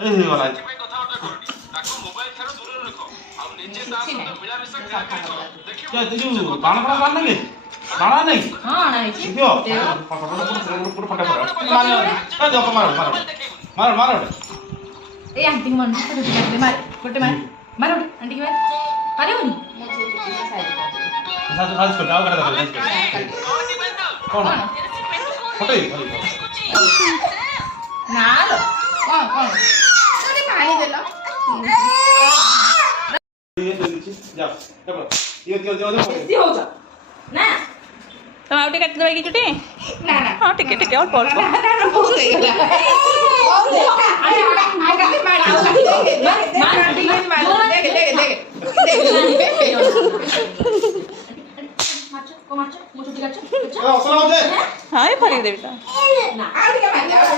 এই গলা বাଣ ଫାଣ ମାର ନାଇଁ ବାଣ ନାଇଁ ହଁ ଆଣାଇଛି ଦିଅ ପୁରା ଫଟା ଫଟା ମାର ମାର ମାର ମାର ଏ ଆଣ୍ଟି ମନ ମାର ଗୋଟେ ମାର ମାର ଗୋଟେ ଆଣ୍ଟି କି ମାର ପାରିବନି ସାତ ଖାଲି ଛୋଟ ଆଉ କାଟା ଦେ କଣ ଫଟେଇ ନା ଲୋ କଣ କଣ ତୋରେ ପାଣି ଦେଲ ଯାଅ ଦିଅ ଦିଅ ଦିଅ ବେଶୀ ହଉଛ ନା तो आउटे काट दबाई की चुटी ନା ନା हां ठीक है और पॉल ନା ନା ବହୁତ ହେଇଗଲା ଅସନା ହଉଛେ हां ये फरी देबी तो ନା ଆଉ ଟିକେ ମାର